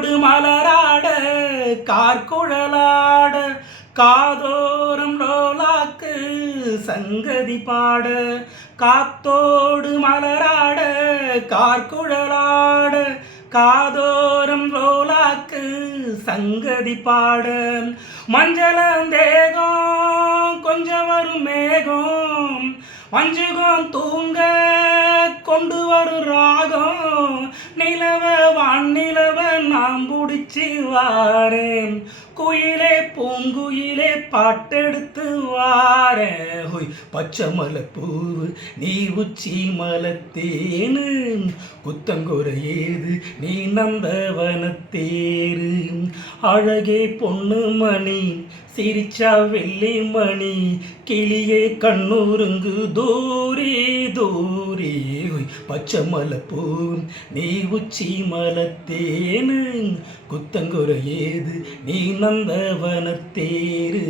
காத்தோடு மலராட கார்குழலாட காதோறும் லோலாக்கு சங்கதி பாட காத்தோடு மலராட கார்குழலாட காதோறும் லோலாக்கு சங்கதி பாட. மஞ்சளந்தேகம் கொஞ்சம் வரும் மேகம் மஞ்சுகம் தூங்க கொண்டு வரும் ராகம். நிலவ வான் நிலவ நாம் பிடிச்சி வாரேன். குயிலே பூங்குயிலே பாட்டெடுத்து வாரேன் ஹொய் பச்சை மலை பூவு நீ உச்சி மலத்தேனு குத்தங்குறை ஏது நீ நந்தவனத்தேரு அழகே பொண்ணு மணி சிரிச்சா வெள்ளி மணி. கிளியே கண்ணுருங்கு தூரி தூரி. ஹொய் பச்சமலப்பூ நீ உச்சி மலத்தேனு குத்தங்குறை ஏது நீ நந்தவனத்தேரு.